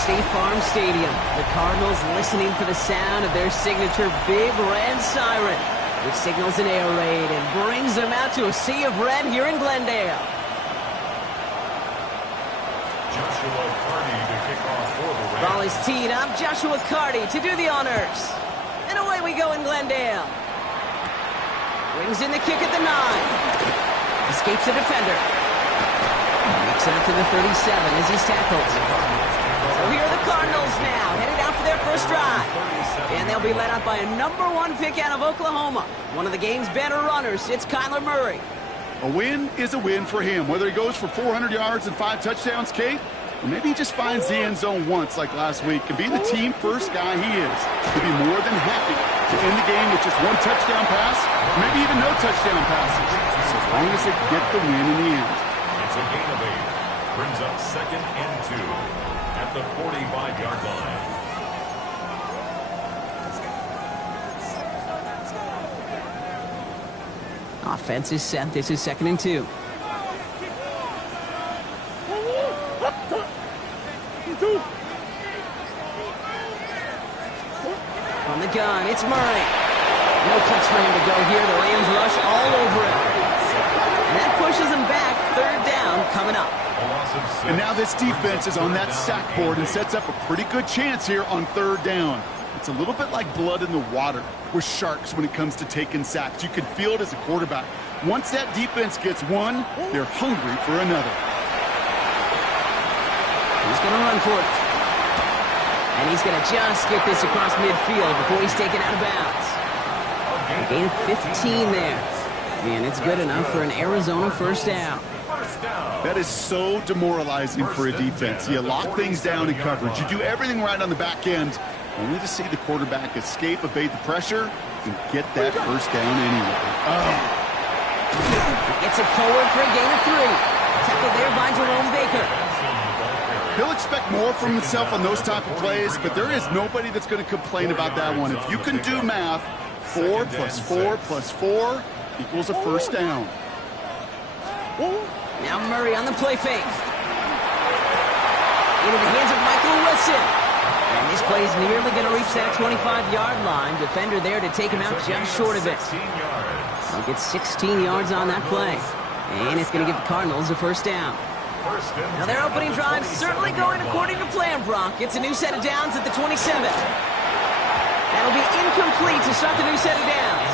State Farm Stadium. The Cardinals listening for the sound of their signature Big Red Siren, which signals an air raid and brings them out to a sea of red here in Glendale. Joshua Carty to kick off for the Rams. Ball is teed up. Joshua Carty to do the honors. And away we go in Glendale. Brings in the kick at the 9. Escapes the defender. Makes it up to the 37 as he's tackled. So here are the Cardinals now, headed out for their first drive. And they'll be led out by a #1 pick out of Oklahoma. One of the game's better runners, it's Kyler Murray. A win is a win for him, whether he goes for 400 yards and 5 touchdowns, Kate, or maybe he just finds the end zone once like last week. And being the team first guy he is, he'll be more than happy to end the game with just 1 touchdown pass, maybe even no touchdown passes, as long as they get the win in the end. It's a gain of 8. Brings up 2nd and 2 at the 45-yard line. Offense is set. This is 2nd and 2. From the gun, it's Murray. No touch for him to go here. The Rams rush all over him. And that pushes him back. 3rd down coming up. And now this defense is on that sack board and sets up a pretty good chance here on 3rd down. It's a little bit like blood in the water with sharks when it comes to taking sacks. You can feel it as a quarterback. Once that defense gets one, they're hungry for another. He's going to run for it. And he's going to just get this across midfield before he's taken out of bounds. A gain of 15 there. And it's good enough for an Arizona first down. That is so demoralizing for a defense. You lock things down in coverage. You do everything right on the back end, only to see the quarterback escape, evade the pressure, and get that first down anyway. Gets it forward for a gain of 3. Tackled there by Jerome Baker. He'll expect more from himself on those type of plays, but there is nobody that's going to complain about that one. If you can do math, 4 plus 4 plus 4 equals a first down. Now Murray on the play fake. Into the hands of Michael Wilson. And this play is nearly going to reach that 25-yard line. Defender there to take him out just short of it. He'll get 16 yards on that play. And it's going to give the Cardinals a first down. Now their opening drive certainly going according to plan, Brock. It's a new set of downs at the 27. That'll be incomplete to start the new set of downs.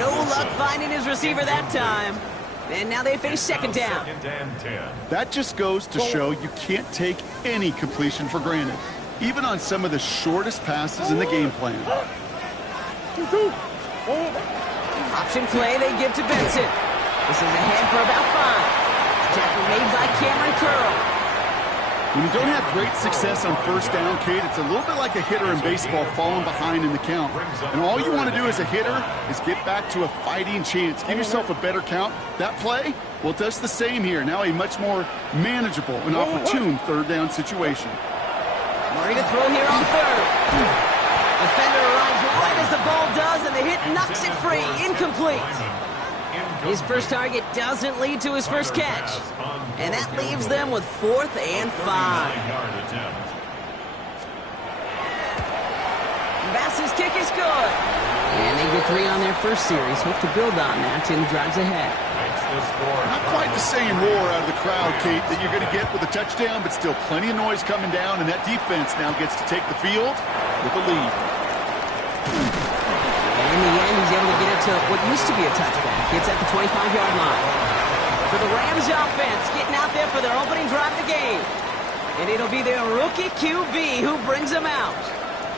No luck finding his receiver that time. And now they face 2nd down. That just goes to show you can't take any completion for granted, even on some of the shortest passes in the game plan. Option play they give to Benson. This is ahead for about 5. Tackle made by Cameron Curl. When you don't have great success on first down, Kate, it's a little bit like a hitter in baseball falling behind in the count. And all you want to do as a hitter is get back to a fighting chance. Give yourself a better count. That play, well, it does the same here. Now a much more manageable and opportune 3rd down situation. Murray to throw here on 3rd. Defender arrives right as the ball does, and the hit knocks it free. Incomplete. His first target doesn't lead to his first catch. And that leaves them with 4th and 5. Bass's kick is good. And they get 3 on their first series. Hope to build on that in the drives ahead. Not quite the same roar out of the crowd, Kate, that you're going to get with a touchdown, but still plenty of noise coming down, and that defense now gets to take the field with a lead. And in the end, he's able to get it to what used to be a touchback. It's at the 25-yard line. For the Rams offense, getting out there for their opening drive of the game. And it'll be their rookie QB who brings them out.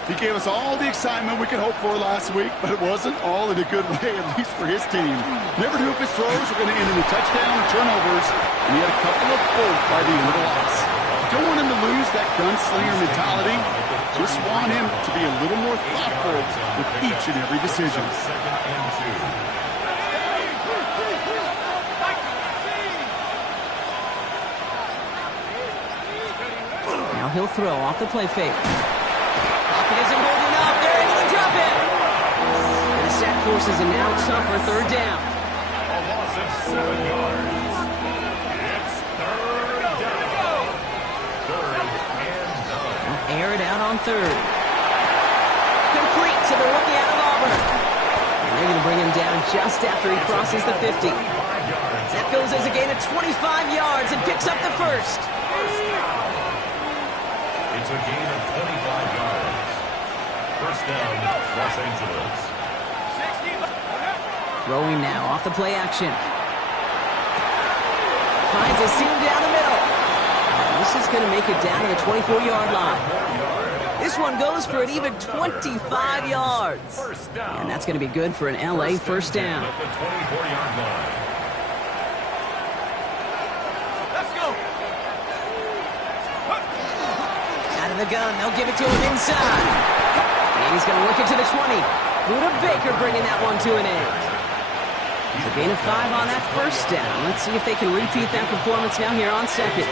He gave us all the excitement we could hope for last week, but it wasn't all in a good way, at least for his team. Never knew if his throws were going to end in a touchdown or turnovers, and he had a couple of both by the end of the loss. Don't want him to lose that gunslinger mentality. Just want him to be a little more thoughtful with each and every decision. Now he'll throw off the play fake. Pocket isn't holding up. They're able to drop it. And the sack forces him now tougher 3rd down. A loss of 7 yards. It's 3rd down. 3rd and squared out on third. Complete to the rookie out of Auburn. And they're going to bring him down just after he crosses the 50. That goes as a gain of 25 yards and picks up the first. It's a gain of 25 yards. First down, Los Angeles. Throwing now off the play action. Finds a seam down the middle. And this is going to make it down to the 24-yard line. This one goes for an even 25 yards. And that's going to be good for an LA first down. At the 24-yard line. Out of the gun, they'll give it to him inside. And he's going to work it to the 20. Buda Baker bringing that one to an end. It's a gain of 5 on that first down. Let's see if they can repeat that performance now here on second.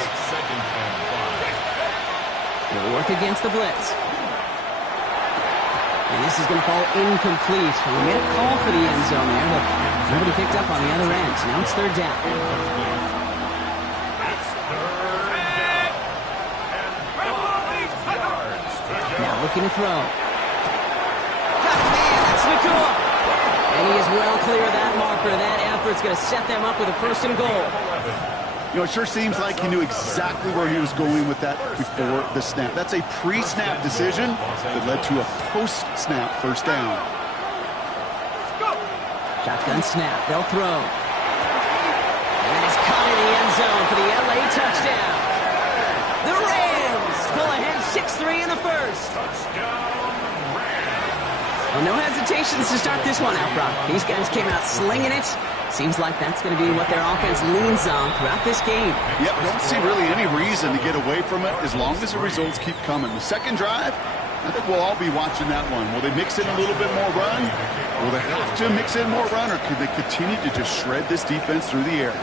They'll work against the blitz. And this is going to fall incomplete. We made a call for the end zone there, but nobody picked up on the other end. Now it's third down. Now looking to throw. Got a man, that's Nakua. And he is well clear of that marker. That effort's going to set them up with a first and goal. You know, it sure seems like he knew exactly where he was going with that before the snap. That's a pre-snap decision that led to a post-snap first down. Shotgun snap. They'll throw. And that is caught in the end zone for the LA touchdown. The Rams pull ahead 6-3 in the first. Well, no hesitations to start this one out, Brock. These guys came out slinging it. Seems like that's going to be what their offense leans on throughout this game. Yep, don't see really any reason to get away from it as long as the results keep coming. The second drive, I think we'll all be watching that one. Will they mix in a little bit more run? Will they have to mix in more run, or could they continue to just shred this defense through the air?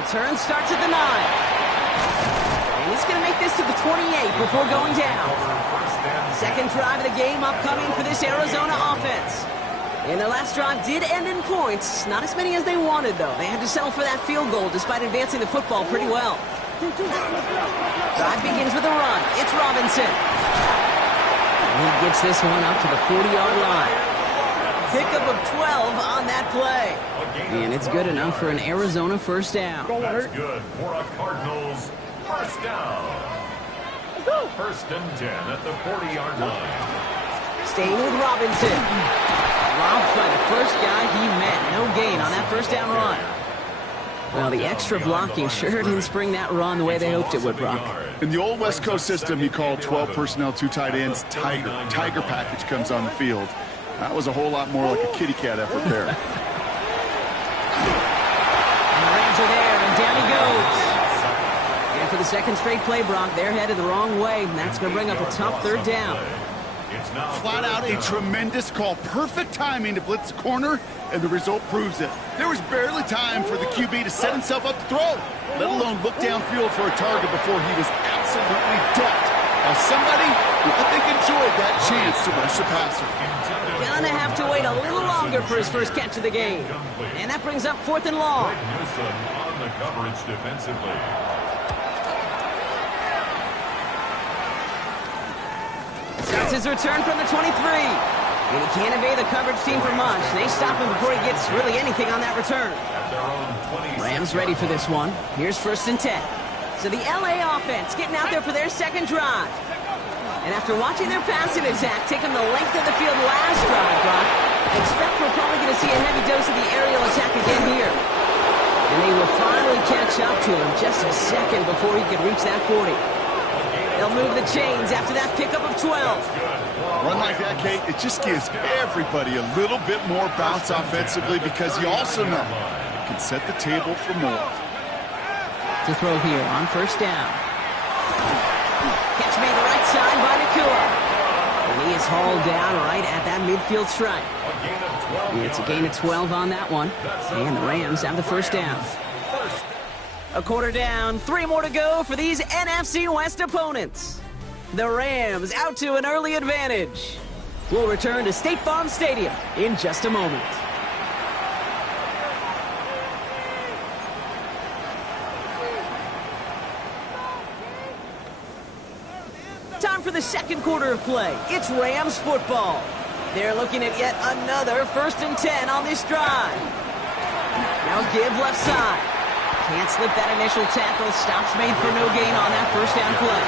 Return starts at the 9. And he's going to make this to the 28 before going down. Second drive of the game upcoming for this Arizona offense. And their last drive did end in points. Not as many as they wanted, though. They had to settle for that field goal despite advancing the football pretty well. Drive begins with a run. It's Robinson. And he gets this one up to the 40-yard line. Pickup of 12 on that play. And it's good enough for an Arizona first down. That's good for a Cardinals first down. First and 10 at the 40-yard line. Staying with Robinson. Robbed by the first guy he met. No gain on that first down run. Well, the extra blocking sure didn't spring that run the way they hoped it would, Brock. In the old West Coast system, you call 12 personnel, 2 tight ends, Tiger. Tiger package comes on the field. That was a whole lot more like a kitty cat effort there. And the Rams are there, and down he goes. And for the second straight play, Brock, they're headed the wrong way, and that's going to bring up a tough third down. Flat out a tremendous call. Perfect timing to blitz the corner, and the result proves it. There was barely time for the QB to set himself up to throw, let alone look downfield for a target before he was absolutely ducked by somebody who I think enjoyed that chance to rush the passer. Gonna have to wait a little longer for his first catch of the game. And that brings up 4th and long. Newsom on the coverage defensively. Starts his return from the 23. And he can't evade the coverage team for much. They stop him before he gets really anything on that return. Rams ready for this one. Here's 1st and 10. So the LA offense getting out there for their second drive. And after watching their passing attack take them the length of the field last drive, Brock, I expect we're probably going to see a heavy dose of the aerial attack again here. And they will finally catch up to him just a second before he can reach that 40. They'll move the chains after that pickup of 12. Run like that, Kate, it just gives everybody a little bit more bounce offensively because you also know it can set the table for more. To throw here on first down. Catch made the right side by Nakua. And he is hauled down right at that midfield stripe. It's a gain of 12 on that one. And the Rams have the first down. A quarter down, 3 more to go for these NFC West opponents. The Rams out to an early advantage. We'll return to State Farm Stadium in just a moment. the second quarter of play. It's Rams football. They're looking at yet another 1st and 10 on this drive. Now give left side. Can't slip that initial tackle. Stops made for no gain on that first down play.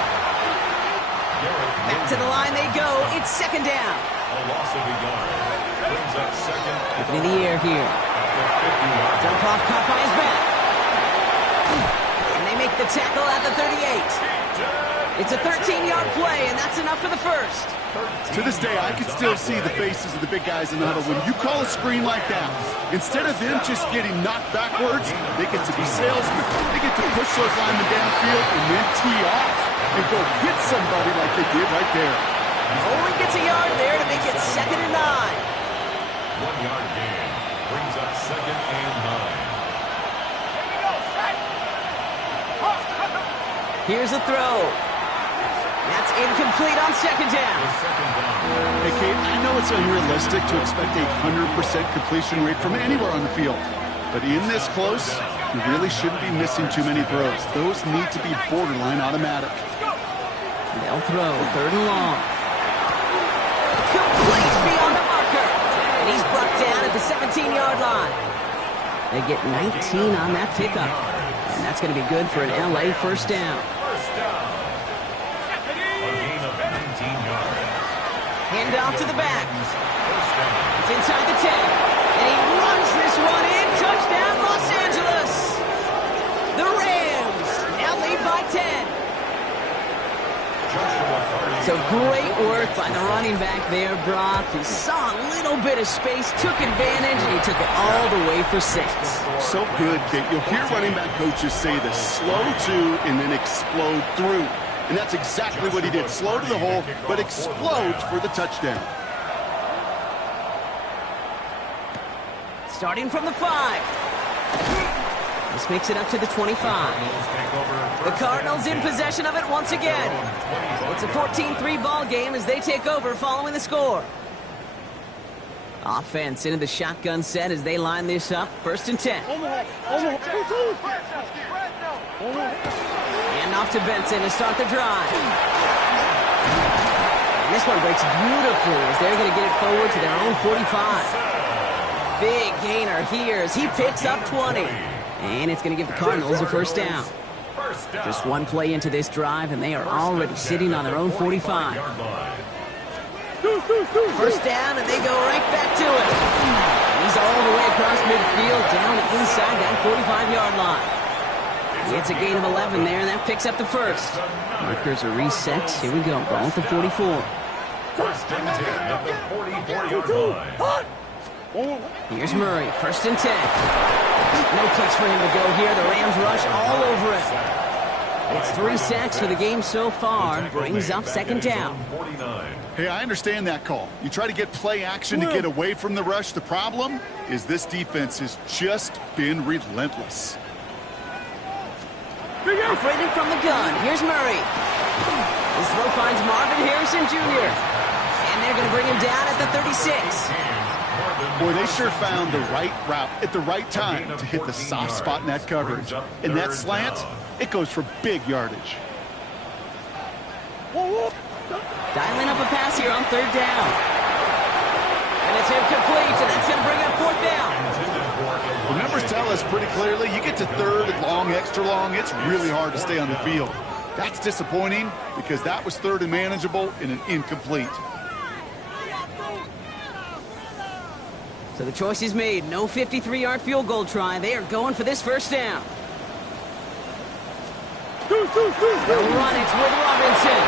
Back to the line they go. It's 2nd down. A loss of a yard. Brings up 2nd. Up in the air here. Dump off, caught by his back. And they make the tackle at the 38. It's a 13-yard play, and that's enough for the first. To this day, I can still see the faces of the big guys in the huddle. When you call a screen like that, instead of them just getting knocked backwards, they get to be salesmen. They get to push those linemen downfield and then tee off and go hit somebody like they did right there. Only gets a yard there to make it 2nd and 9. 1-yard gain. Brings up 2nd and 9. Here's a throw. That's incomplete on 2nd down. Hey, Kate, I know it's unrealistic to expect a 100% completion rate from anywhere on the field. But in this close, you really shouldn't be missing too many throws. Those need to be borderline automatic. They'll throw 3rd and long. Complete beyond the marker. And he's brought down at the 17-yard line. They get 19 on that pickup. And that's going to be good for an LA first down. Hand off to the back. It's inside the 10. And he runs this one in. Touchdown, Los Angeles. The Rams now lead by 10. So great work by the running back there, Brock. He saw a little bit of space, took advantage, and he took it all the way for 6. So good, Kate. You'll hear running back coaches say this: slow to and then explode through. And that's exactly what he did. Slow to the hole, but explodes for the touchdown. Starting from the 5. This makes it up to the 25. The Cardinals in possession of it once again. It's a 14-3 ball game as they take over following the score. Offense into the shotgun set as they line this up. 1st and 10. And off to Benson to start the drive. And this one breaks beautifully as they're going to get it forward to their own 45. Big gainer here as he picks up 20. And it's going to give the Cardinals a first down. Just one play into this drive, and they are already sitting on their own 45. First down, and they go right back to it. He's all the way across midfield, down inside that 45-yard line. It's a gain of 11 there, and that picks up the first. Markers are reset. Here we go. Ball at the 44. 1st and 10 at the 44-yard line. Here's Murray. 1st and 10. No place for him to go here. The Rams rush all over it. It's 3 sacks for the game so far. Brings up 2nd down. Hey, I understand that call. You try to get play action to get away from the rush. The problem is this defense has just been relentless. Operating from the gun. Here's Murray. His throw finds Marvin Harrison Jr. And they're going to bring him down at the 36. Boy, they sure found the right route at the right time to hit the soft spot in that coverage. And that slant, it goes for big yardage. Dialing up a pass here on 3rd down. And it's incomplete, and that's going to bring up 4th down. The numbers tell us pretty clearly, you get to 3rd and long, extra long, it's really hard to stay on the field. That's disappointing because that was 3rd and manageable and an incomplete. So the choice is made. No 53-yard field goal try. They are going for this first down. They'll run it with Robinson.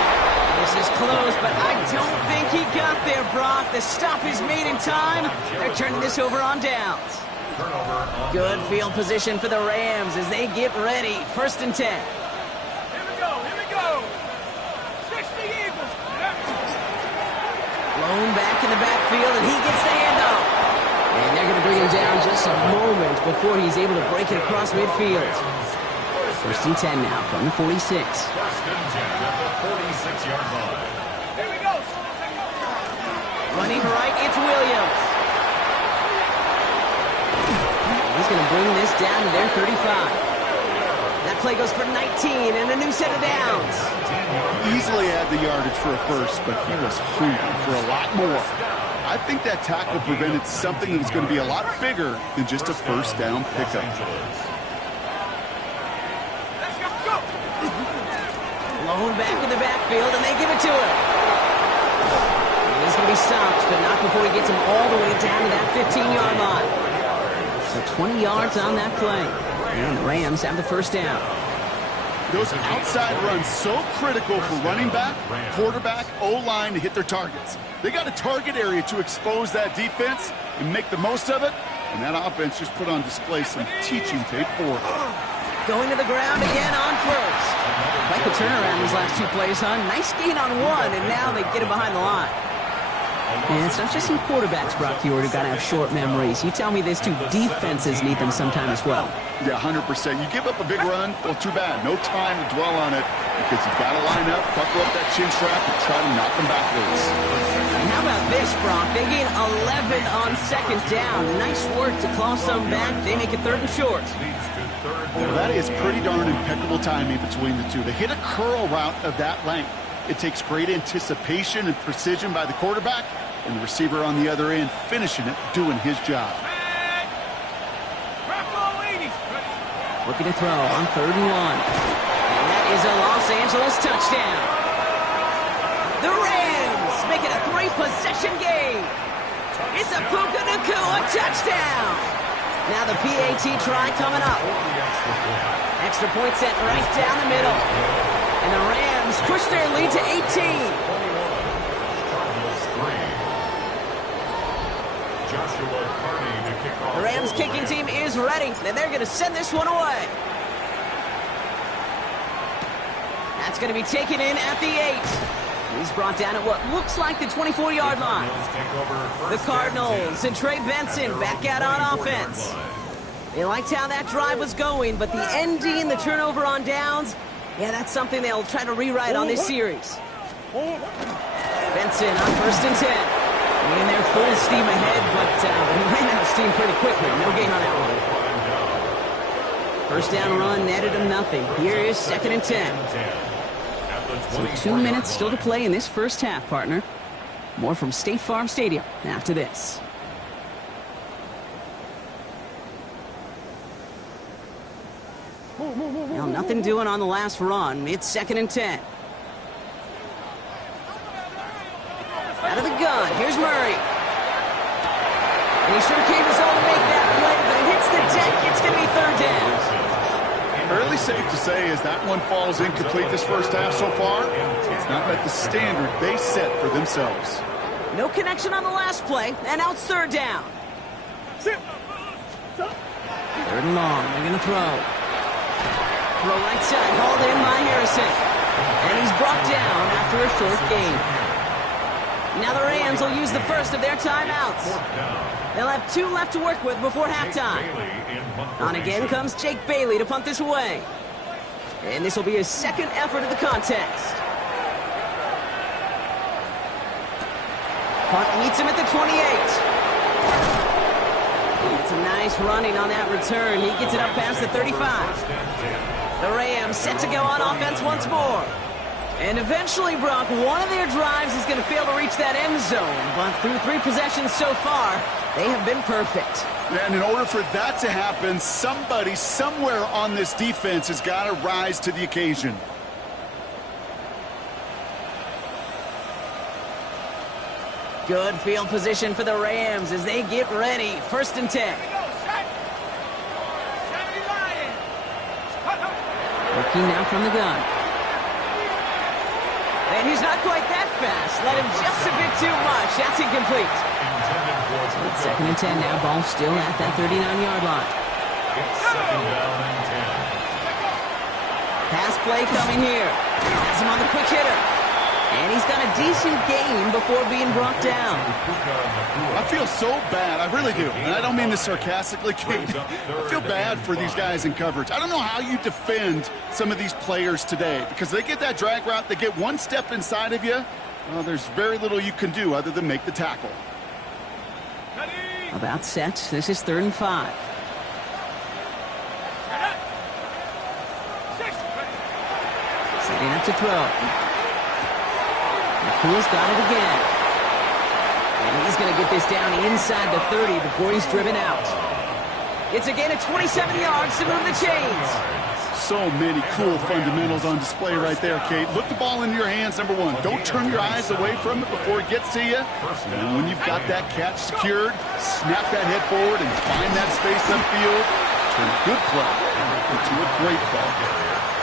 This is close, but I don't think he got there, Brock. The stop is made in time. They're turning this over on downs. Good field position for the Rams as they get ready. 1st and 10. Here we go. 60 Eagles. Blown back in the backfield, and he gets the handoff. And they're going to bring him down just a moment before he's able to break it across midfield. 1st and 10 now from the 46. 1st and 10 at the 46-yard line. Here we go. Running right, it's Williams. He's going to bring this down to their 35. That play goes for 19 and a new set of downs. Easily had the yardage for a first, but he was hungry for a lot more. I think that tackle prevented something that was going to be a lot bigger than just a first down pickup. Let's go. Blown back in the backfield, and they give it to him. He's going to be stopped, but not before he gets him all the way down to that 15-yard line. So 20 yards on that play. And the Rams have the first down. Those outside runs so critical for running back, quarterback, O-line to hit their targets. They got a target area to expose that defense and make the most of it. And that offense just put on display some teaching tape for it. Going to the ground again on first. Quite the turnaround these last two plays, huh? Nice gain on one, and now they get him behind the line. And it's not just some quarterbacks, Brock Huard, who got to have short memories. You tell me this, too. Defenses need them sometime as well. Yeah, 100%. You give up a big run, well, too bad. No time to dwell on it because you've got to line up, buckle up that chin strap, and try to knock them backwards. And how about this, Brock? They gain 11 on second down. Nice work to claw some back. They make it third and short. Well, that is pretty darn impeccable timing between the two. To hit a curl route of that length, it takes great anticipation and precision by the quarterback, and the receiver on the other end finishing it, doing his job. Looking to throw on 3rd and 1. And that is a Los Angeles touchdown. The Rams make it a 3-possession game. It's a Puka Nacua touchdown. Now the PAT try coming up. Extra point set right down the middle. And the Rams push their lead to 18. The Rams kicking team is ready, and they're going to send this one away. That's going to be taken in at the 8. He's brought down at what looks like the 24-yard line. The Cardinals and Trey Benson back out on offense. They liked how that drive was going, but the ND and the turnover on downs, yeah, that's something they'll try to rewrite on this series. Benson on 1st and 10. In there full steam ahead, but he ran out of steam pretty quickly. No gain on that one. First down run netted him nothing. Here is 2nd and 10. So 2 minutes still to play in this first half, partner. More from State Farm Stadium after this. Well, nothing doing on the last run. It's 2nd and 10. Out of the gun, here's Murray. And he sure came his all to make that play, but it hits the deck. It's going to be 3rd down. Fairly safe to say as that one falls incomplete this first half so far, it's not met the standard they set for themselves. No connection on the last play, and now it's 3rd down. 3rd and long, they're going to throw. Throw right side, hauled in by Harrison. And he's brought down after a short gain. Now the Rams will use the first of their timeouts. They'll have 2 left to work with before halftime. On again comes Jake Bailey to punt this away. And this will be his 2nd effort of the contest. Punt meets him at the 28. It's a nice running on that return. He gets it up past the 35. The Rams set to go on offense once more. And eventually, Brock, one of their drives is going to fail to reach that end zone. But through 3 possessions so far, they have been perfect. And in order for that to happen, somebody somewhere on this defense has got to rise to the occasion. Good field position for the Rams as they get ready. 1st and 10. Working now from the gun. And he's not quite that fast. Let him just a bit too much. That's incomplete. So it's 2nd and 10 now. Ball still at that 39-yard line. It's 2nd down and 10. Pass play coming here. Has him on the quick hitter. And he's got a decent game before being brought down. I feel so bad. I really do. And I don't mean this sarcastically, Kate. I feel bad for these guys in coverage. I don't know how you defend some of these players today because they get that drag route, they get one step inside of you. Well, there's very little you can do other than make the tackle. About set. This is 3rd and 5. In up to throw. McCool's got it again. And he's going to get this down inside the 30 before he's driven out. It's a gain of 27 yards to move the chains. So many cool fundamentals on display right there, Kate. Look the ball into your hands, number one. Don't turn your eyes away from it before it gets to you. And when you've got that catch secured, snap that head forward and find that space upfield. Turn a good play into a great play.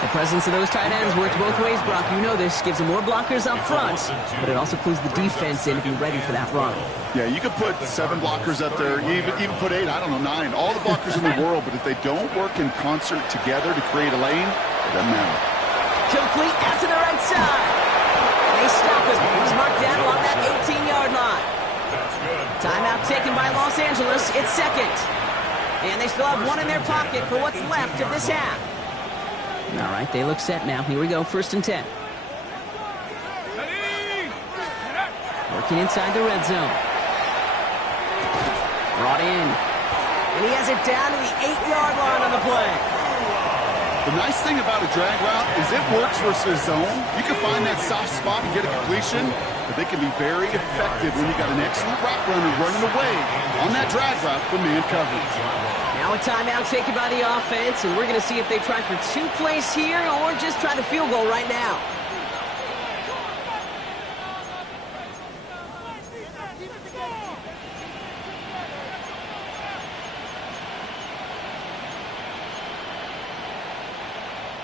The presence of those tight ends works both ways, Brock. You know this. Gives them more blockers up front, but it also clues the defense in to be ready for that run. Yeah, you could put 7 blockers up there, even put 8, I don't know, 9. All the blockers in the world, but if they don't work in concert together to create a lane, it doesn't matter. Complete out to the right side. And they stop him. He's marked down along that 18-yard line. Timeout taken by Los Angeles. It's second. And they still have one in their pocket for what's left of this half. All right, they look set now. Here we go, 1st and 10. Working inside the red zone. Brought in. And he has it down to the 8-yard line on the play. The nice thing about a drag route is it works versus zone. You can find that soft spot and get a completion, but they can be very effective when you got an excellent route runner running away on that drag route from man coverage. Now a timeout taken by the offense, and we're going to see if they try for 2 plays here or just try the field goal right now.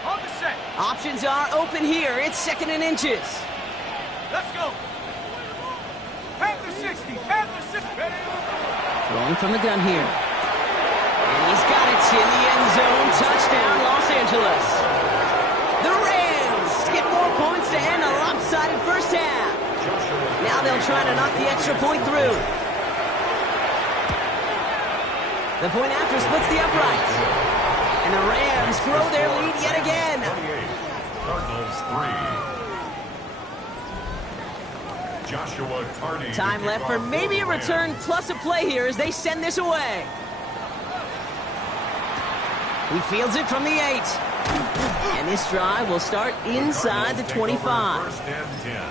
On the set. Options are open here. It's 2nd and inches. Let's go. Panther 60. Panther 60. Throwing from the gun here. And he's got it in the end zone. Touchdown, Los Angeles. The Rams get more points to end a lopsided first half. Now they'll try to knock the extra point through. The point after splits the uprights. And the Rams grow their lead yet again. Cardinals 3. Joshua Carney. Time left for maybe a return plus a play here as they send this away. He fields it from the 8. And this drive will start inside the 25. 1st and 10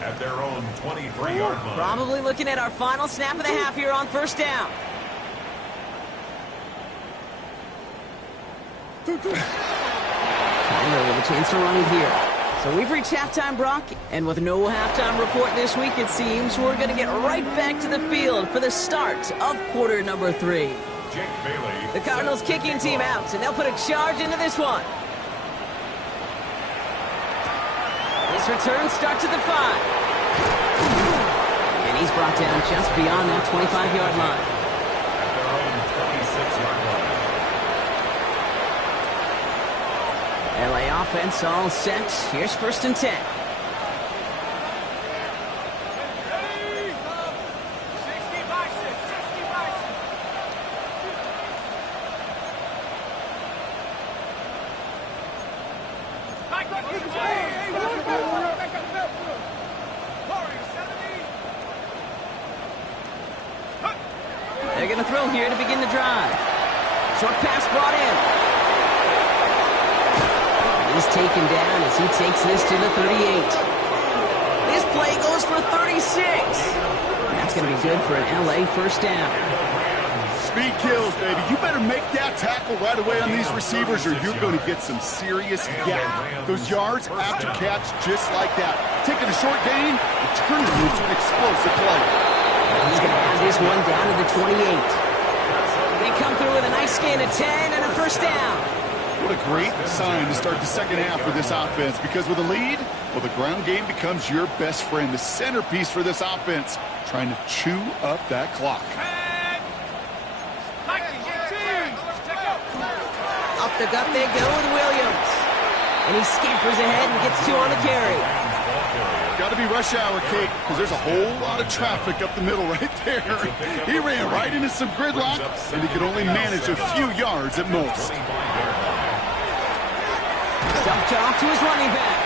at their own 23-yard line. Probably looking at our final snap of the half here on 1st down. Kyler with a chance to run it here. So we've reached halftime, Brock, and with no halftime report this week, it seems we're going to get right back to the field for the start of quarter number 3. Jake Bailey. The Cardinals kicking team out, and they'll put a charge into this one. This return starts at the 5. And he's brought down just beyond that 25-yard line. At their own 26-yard line. LA offense all set. Here's 1st and 10. 60 by 6. 60 by 6. Back up, keep it. Back up, Warriors 70. They're going to throw here to begin the drive. Short pass brought in. He's taken down as he takes this to the 38. This play goes for 36. And that's going to be good for an LA 1st down. Speed kills, baby. You better make that tackle right away on these receivers or you're going to get some serious yak. Those yards after catch just like that. Taking a short gain and turning it into an explosive play. He's going to have this one down to the 28. They come through with a nice gain of 10 and a 1st down. What a great sign to start the second half for this offense, because with a lead, well, the ground game becomes your best friend, the centerpiece for this offense, trying to chew up that clock. Up the gut they go with Williams. And he scampers ahead and gets 2 on the carry. Got to be rush hour, Kate, because there's a whole lot of traffic up the middle right there. He ran right into some gridlock, and he could only manage a few yards at most. Dumped off to his running back.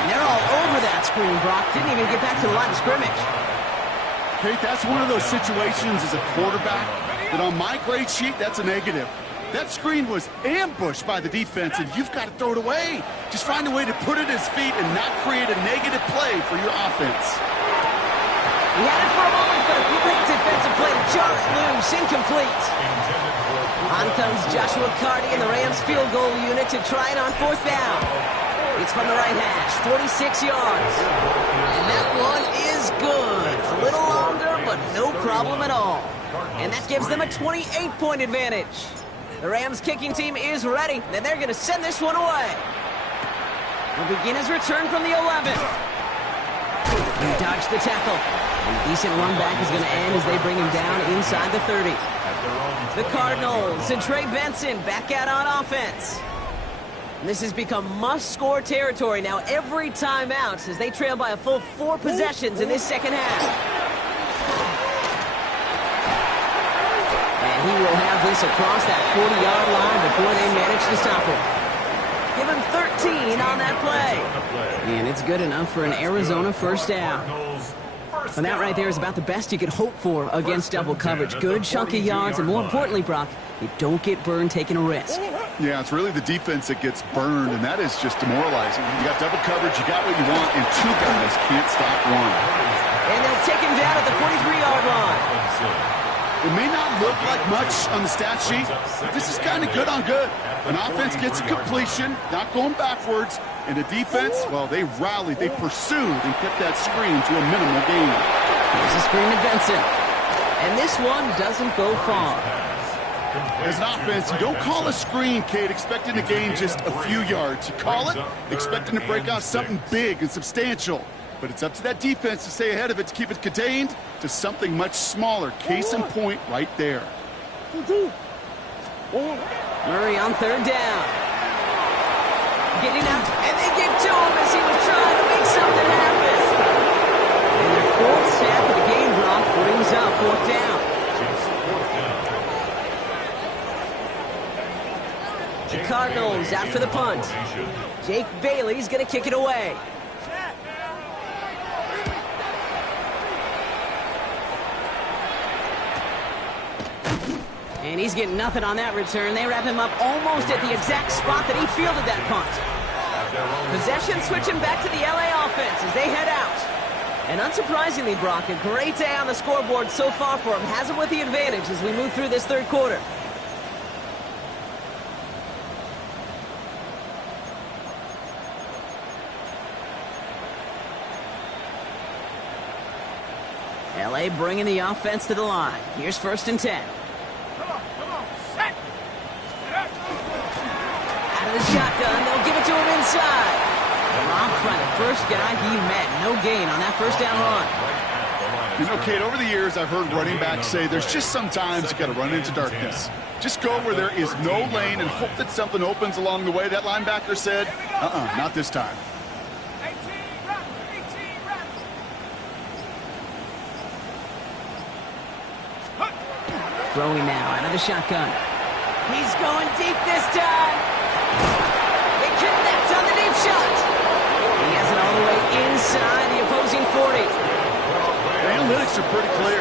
And they're all over that screen, Brock. Didn't even get back to the line of scrimmage. Kate, that's one of those situations as a quarterback that on my grade sheet, that's a negative. That screen was ambushed by the defense, and you've got to throw it away. Just find a way to put it at his feet and not create a negative play for your offense. He had it for a moment, but a great defensive play to jar it loose. Incomplete. On comes Joshua Carty and the Rams field goal unit to try it on 4th down. It's from the right hash, 46 yards. And that one is good. A little longer, but no problem at all. And that gives them a 28-point advantage. The Rams kicking team is ready, and they're going to send this one away. Will begin his return from the 11. He dodged the tackle. And a decent run back is going to end as they bring him down inside the 30. The Cardinals and Trey Benson back out on offense. And this has become must-score territory now every time out as they trail by a full 4 possessions in this second half. And he will have this across that 40-yard line before they manage to stop him. Give him 13 on that play. And it's good enough for an Arizona first down. And that right there is about the best you could hope for against double coverage. Good chunky yards, and more importantly, Brock, you don't get burned taking a risk. Yeah, it's really the defense that gets burned, and that is just demoralizing. You got double coverage, you got what you want, and 2 guys can't stop one. And they'll take him down at the 43-yard line. It may not look like much on the stat sheet, but this is kind of good on good. An offense gets a completion, not going backwards, and the defense, well, they rallied, they pursued, and kept that screen to a minimal gain. Here's a screen to Benson. And this one doesn't go far. As an offense, you don't call a screen, Kate, expecting to gain just a few yards. You call it expecting to break out something big and substantial. But it's up to that defense to stay ahead of it, to keep it contained to something much smaller. Case in point right there. Murray on 3rd down. Getting out, and they get to him as he was trying to make something happen. And their 4th sack of the game, Brock, brings up 4th down. The Cardinals out for the punt. Jake Bailey's going to kick it away. And he's getting nothing on that return. They wrap him up almost at the exact spot that he fielded that punt. Possession switching back to the LA offense as they head out. And unsurprisingly, Brock, a great day on the scoreboard so far for him. Has him with the advantage as we move through this 3rd quarter. LA bringing the offense to the line. Here's 1st and 10. Out of the shotgun, they'll give it to him inside. Dropped by the first guy he met. No gain on that 1st down run. You know, Kate, over the years, I've heard running backs say there's just sometimes you got to run into darkness. Just go where there is no lane and hope that something opens along the way. That linebacker said, not this time. Throwing now out of the shotgun. He's going deep this time. They connect on the deep shot. He has it all the way inside the opposing 40. The analytics are pretty clear.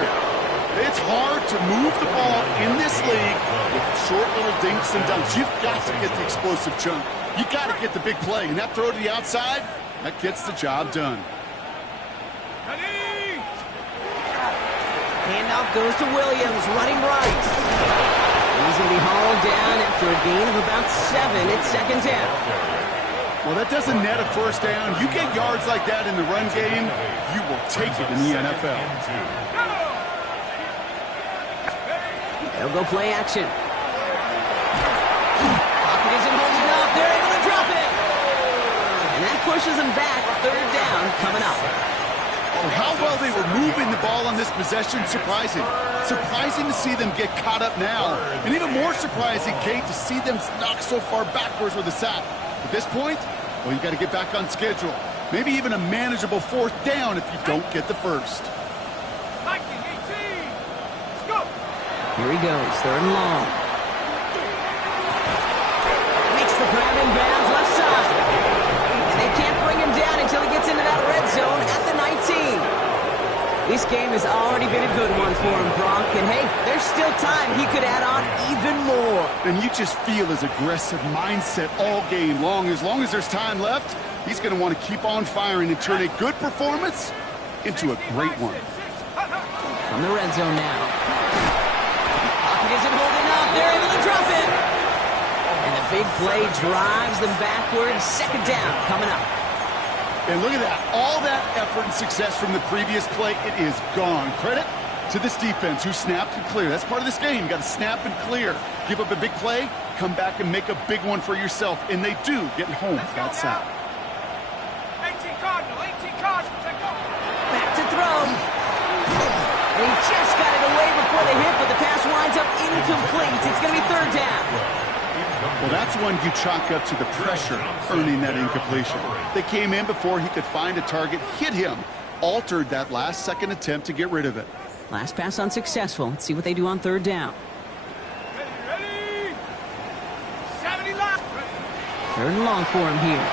It's hard to move the ball in this league with short little dinks and dunks. You've got to get the explosive chunk. You got to get the big play. And that throw to the outside, that gets the job done. Handoff goes to Williams, running right. He's going to be hauled down after a gain of about 7. It's 2nd down. Well, that doesn't net a 1st down. You get yards like that in the run game, you will take it in the NFL. They'll go play action. Pocket isn't holding up. They're able to drop it. And that pushes them back. 3rd down coming up. For how well they were moving the ball on this possession, surprising. Surprising to see them get caught up now. And even more surprising, Kate, to see them knock so far backwards with a sack. At this point, well, you got to get back on schedule. Maybe even a manageable 4th down if you don't get the 1st. Here he goes, 3rd and long. Makes the grab in bounds left side. And they can't bring him down until he gets into that red zone at the 19. This game has already been a good one for him, Brock. And hey, there's still time. He could add on even more. And you just feel his aggressive mindset all game long. As long as there's time left, he's going to want to keep on firing and turn a good performance into a great one. From the red zone now. Pocket isn't holding up. They're able to drop it. And the big play drives them backwards. Second down coming up. And look at that. All that effort and success from the previous play, it is gone. Credit to this defense who snapped and cleared. That's part of this game. You got to snap and clear. Give up a big play, come back and make a big one for yourself. And they do, getting home for that sack. 18 Cardinal, 18 Cardinal, take off. Back to throw. And he just got it away before the hit, but the pass winds up incomplete. It's going to be third down. Well, that's one you chalk up to the pressure earning that incompletion. They came in before he could find a target, hit him, altered that last-second attempt to get rid of it. Last pass unsuccessful. Let's see what they do on third down. Ready? 70 left. Third and long for him here.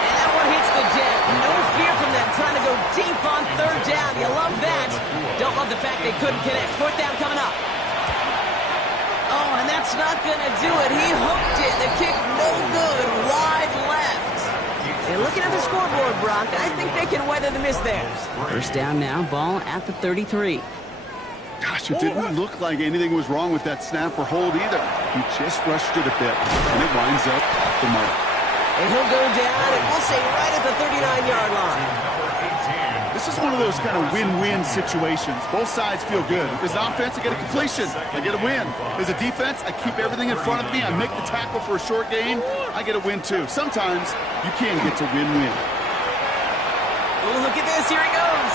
And that one hits the deck. No fear from them trying to go deep on third down. You love that. Don't love the fact they couldn't connect. Fourth down coming up. Oh, and that's not going to do it. He hooked it. The kick no good. Wide left. And looking at the scoreboard, Brock, I think they can weather the miss there. First down now. Ball at the 33. Gosh, it didn't look like anything was wrong with that snap or hold either. He just rushed it a bit, and it winds up off the mark. And he'll go down, and we'll say right at the 39-yard line. This is one of those kind of win-win situations. Both sides feel good. As an offense, I get a completion. I get a win. As a defense, I keep everything in front of me. I make the tackle for a short gain. I get a win, too. Sometimes you can get to win-win. Oh, look at this. Here he goes.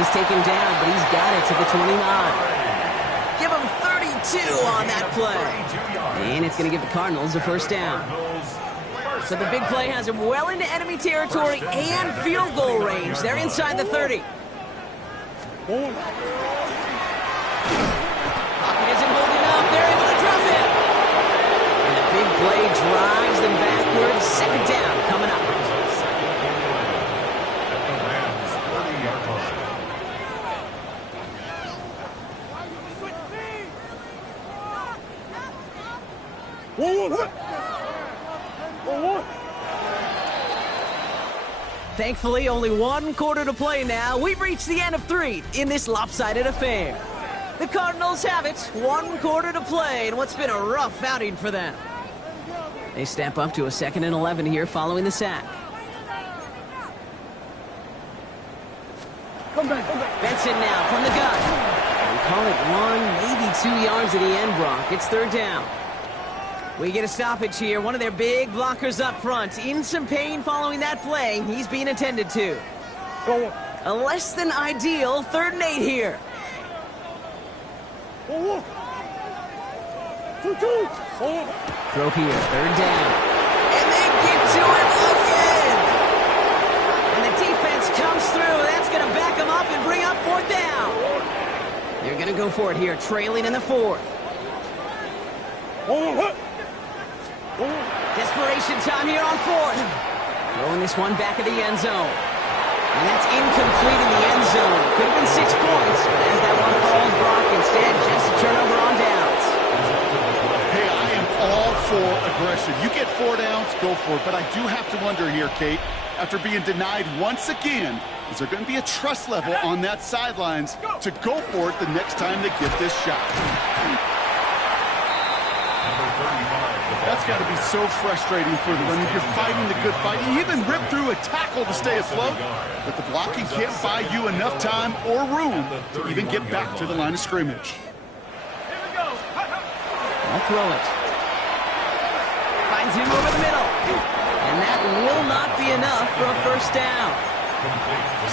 He's taken down, but he's got it to the 29. Give him 32 on that play. And it's going to give the Cardinals a first down. So the big play has him well into enemy territory and field goal range. They're inside the 30. Pocket isn't holding up. They're able to drop it. And the big play drives them backwards. Second down coming up. Thankfully, only one quarter to play now. We've reached the end of 3 in this lopsided affair. The Cardinals have it. 1 quarter to play in what's been a rough outing for them. They step up to a 2nd and 11 here following the sack. Benson now from the gun. We call it 1, maybe 2 yards at the end, Brock. It's third down. We get a stoppage here. One of their big blockers up front. In some pain following that play. He's being attended to. A less than ideal 3rd and 8 here. Throw here, 3rd down. And they get to him again. And the defense comes through. That's going to back them up and bring up 4th down. They're going to go for it here, trailing in the 4th. Desperation time here on 4th. Throwing this one back of the end zone. And that's incomplete in the end zone. Could have been 6 points, but as that one falls, Brock, instead just a turnover on downs. Hey, I am all for aggression. You get 4 downs, go for it. But I do have to wonder here, Kate, after being denied once again, is there going to be a trust level on that sidelines to go for it the next time they get this shot? That's got to be so frustrating for them. I mean, you're fighting the good fight. You even rip through a tackle to stay afloat, but the blocking can't buy you enough time or room to even get back to the line of scrimmage. Here we go. I'll throw it. Finds him over the middle. And that will not be enough for a first down.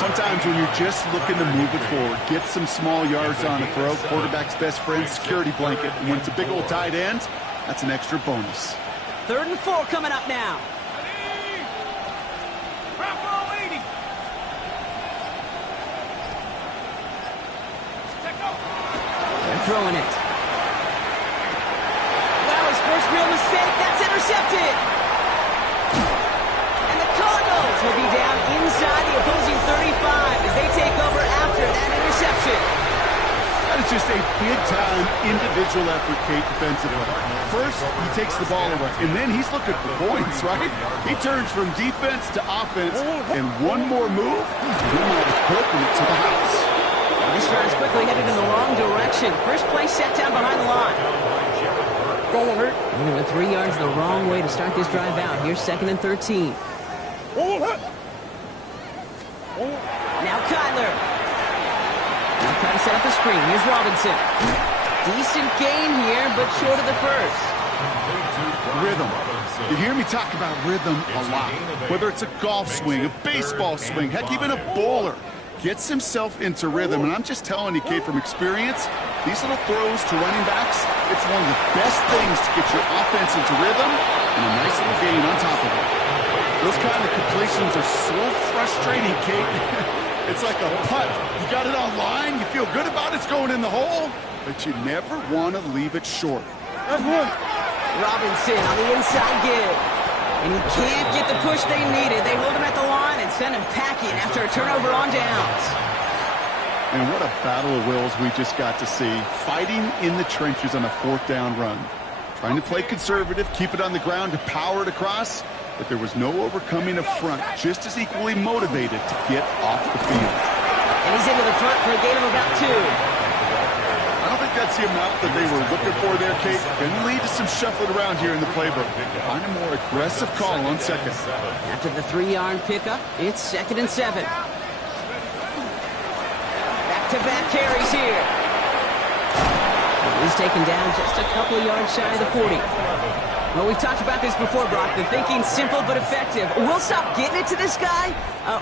Sometimes when you're just looking to move it forward, get some small yards on a throw, quarterback's best friend, security blanket. And when it's a big old tight end, that's an extra bonus. 3rd and 4 coming up now. Ready? Drop ball 80. Take off. They're throwing it. Wow, his first real mistake. That's intercepted. And the Cardinals a big-time individual effort, Kate, defensively. First, he takes the ball away, and then he's looking for points, right? He turns from defense to offense, and one more move, he might have broken it to the house. This drive's quickly headed in the wrong direction. First play set down behind the line. And they went 3 yards the wrong way to start this drive out. Here's 2nd and 13. Now Kyler. Now trying to set up the screen. Here's Robinson. Decent gain here, but short of the first. Rhythm. You hear me talk about rhythm a lot. Whether it's a golf swing, a baseball swing, heck, even a bowler. Gets himself into rhythm, and I'm just telling you, Kate, from experience, these little throws to running backs, it's one of the best things to get your offense into rhythm and a nice little gain on top of it. Those kind of completions are so frustrating, Kate. It's like a putt. You got it on line, you feel good about it's going in the hole, but you never want to leave it short. Robinson on the inside give. And he can't get the push they needed. They hold him at the line and send him packing after a turnover on downs. And what a battle of wills we just got to see. Fighting in the trenches on a 4th down run. Trying to play conservative, keep it on the ground to power it across, but there was no overcoming a front just as equally motivated to get off the field. And he's into the front for a gain of about 2. I don't think that's the amount that they were looking for there, Kate. Can lead to some shuffling around here in the playbook. Find a more aggressive call on 2nd. After the 3-yard pickup, it's 2nd and 7. Back-to-back carries here. He's taken down just a couple of yards shy of the 40. Well, we've talked about this before, Brock. The thinking's simple but effective. We'll stop getting it to this guy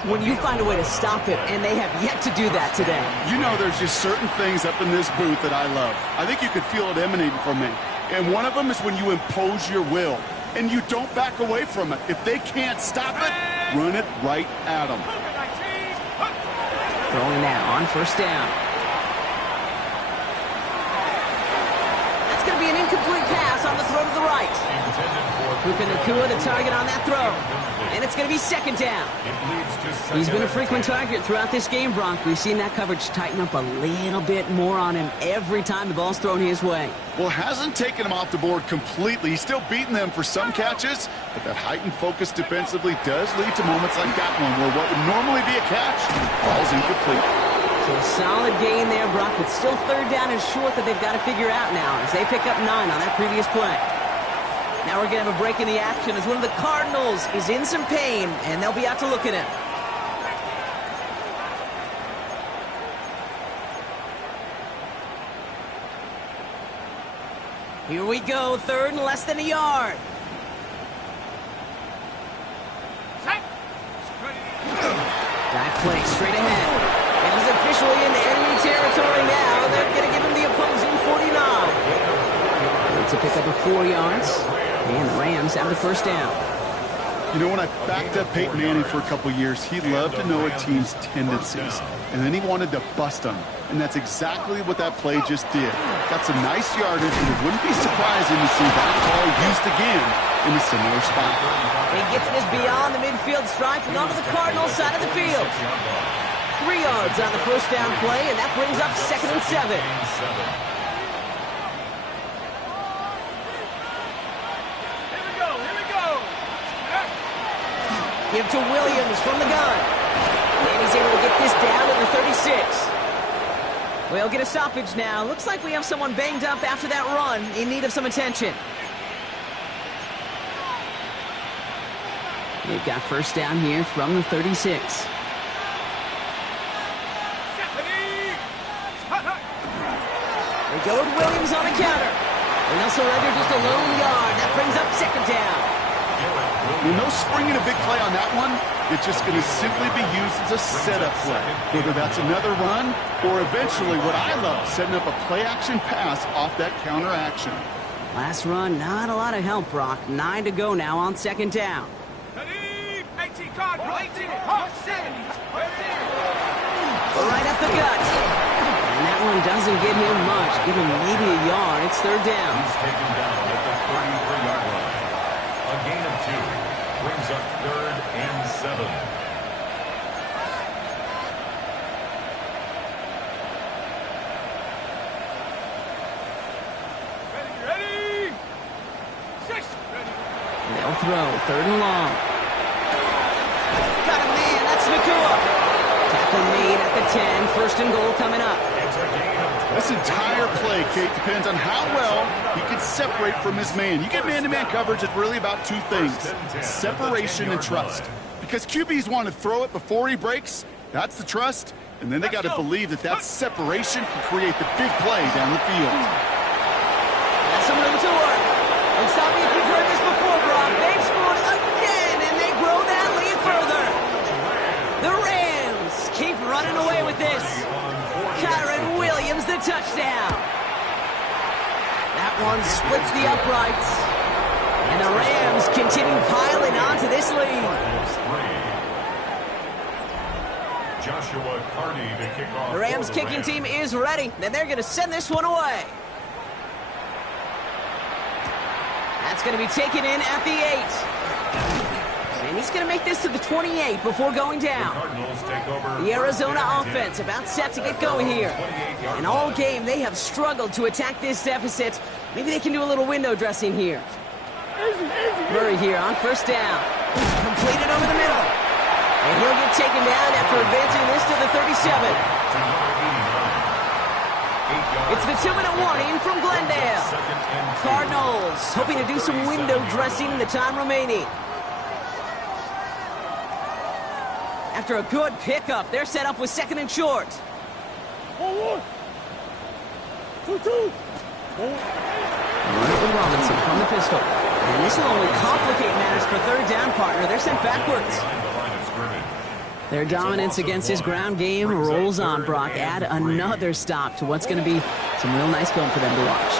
when you find a way to stop it, and they have yet to do that today. You know, there's just certain things up in this booth that I love. I think you could feel it emanating from me. And one of them is when you impose your will, and you don't back away from it. If they can't stop it, run it right at them. Throwing now on 1st down. That's going to be an incomplete pass on the throw to the right. Puka Nacua, the target on that throw. And it's going to be 2nd down. He's been a frequent target throughout this game, Brock. We've seen that coverage tighten up a little bit more on him every time the ball's thrown his way. Well, hasn't taken him off the board completely. He's still beating them for some catches, but that heightened focus defensively does lead to moments like that one where what would normally be a catch falls incomplete. So a solid gain there, Brock, but still 3rd down and short that they've got to figure out now as they pick up 9 on that previous play. Now we're going to have a break in the action as one of the Cardinals is in some pain, and they'll be out to look at him. Here we go, 3rd and less than a yard. Dive play straight ahead. And he's officially into enemy territory now. They're going to give him the opposing 49. It's a pickup of 4 yards. And the Rams have the 1st down. You know, when I backed up Peyton Manning for a couple years, he loved to know a team's tendencies. And then he wanted to bust them. And that's exactly what that play just did. Got some nice yardage, and it wouldn't be surprising to see that call used again in a similar spot. He gets this beyond the midfield stripe and onto the Cardinals side of the field. 3 yards on the 1st down play, and that brings up 2nd and 7. Give to Williams from the gun. And he's able to get this down to the 36. We'll get a stoppage now. Looks like we have someone banged up after that run in need of some attention. They've got 1st down here from the 36. They go with Williams on the counter. And they'll surrender just a lone yard. That brings up 2nd down. With no springing a big play on that one, it's just going to simply be used as a setup play. Whether that's another run or eventually what I love, setting up a play-action pass off that counter action. Last run, not a lot of help, Brock. 9 to go now on 2nd down. 18 Cardinal, 18 Hawk 7. Right up the gut. And that one doesn't get him much. Give him maybe a yard. It's 3rd down. He's taken down at the 33-yard line. A gain of 2 brings up 3rd and 7. throw. 3rd and long. Got a man. That's Nacua. Tackle made at the 10. 1st and goal coming up. This entire play, Kate, depends on how well he can separate from his man. You get man-to-man coverage, it's really about 2 things, separation and trust. Because QBs want to throw it before he breaks, that's the trust, and then they got to believe that that separation can create the big play down the field. That's some room to work. And stop me if you've heard this before, Brock. They've scored again, and they grow that lead further. The Rams keep running away with this. Kyren Williams, the touchdown. That one splits the uprights. And the Rams continue piling onto this lead. Joshua Carty to kick off. The Rams kicking team is ready, and they're going to send this one away. That's going to be taken in at the 8. And he's going to make this to the 28 before going down. The Arizona offense about set to get going here. And all game, they have struggled to attack this deficit. Maybe they can do a little window dressing here. Murray here on 1st down. Completed over the middle. And he'll get taken down after advancing this to the 37. It's the 2-minute warning from Glendale. Cardinals hoping to do some window dressing in the time remaining. After a good pickup, they're set up with 2nd and short. 1-1. 2-2. Michael Robinson from the pistol. And this will only complicate matters for 3rd down, partner. They're sent backwards. Their dominance against his ground game rolls on, Brock. Add another stop to what's going to be some real nice film for them to watch.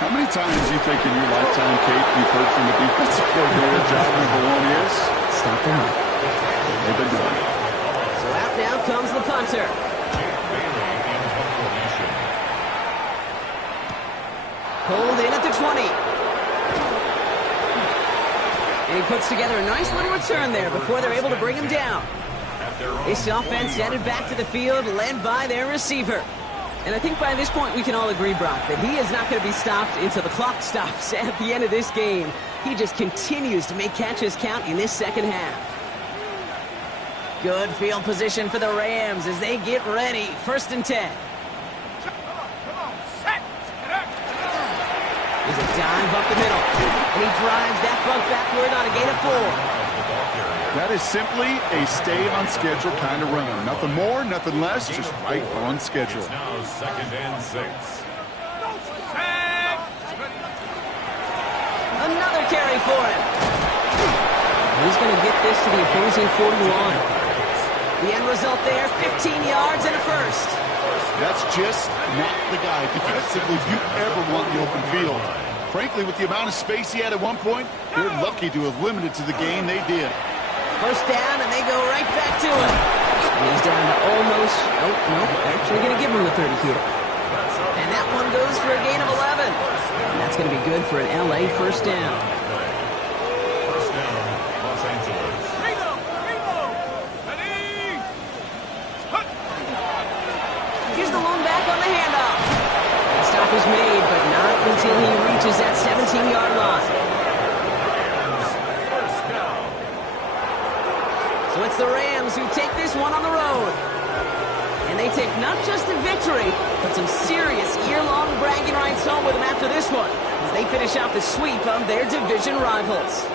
How many times do you think in your lifetime, Kate, you've heard from the defensive coordinator, job number 1 is? Stop the run. They've been doing it. So out now comes the punter. Pulled in at the 20. And he puts together a nice little return there before they're able to bring him down. This offense headed back to the field, led by their receiver. And I think by this point we can all agree, Brock, that he is not going to be stopped until the clock stops at the end of this game. He just continues to make catches count in this 2nd half. Good field position for the Rams as they get ready. 1st and 10. There's a dive up the middle. And he drives that bug backward on a gain of 4. That is simply a stay-on-schedule kind of run. Nothing more, nothing less, just right on schedule. Now 2nd and 6. Another carry for him. He's going to get this to the opposing 41. The end result there, 15 yards and a 1st. That's just not the guy defensively you ever want in the open field. Frankly, with the amount of space he had at one point, they're lucky to have limited to the gain they did. 1st down, and they go right back to him. And he's down to almost, they're actually going to give him the 30 here. And that one goes for a gain of 11. And that's going to be good for an LA 1st down. 1st down, Los Angeles. Here's the lone back on the handoff. The stop is made, but not until he reaches that 17-yard line. So it's the Rams who take this one on the road. And they take not just a victory, but some serious year-long bragging rights home with them after this one, as they finish out the sweep of their division rivals.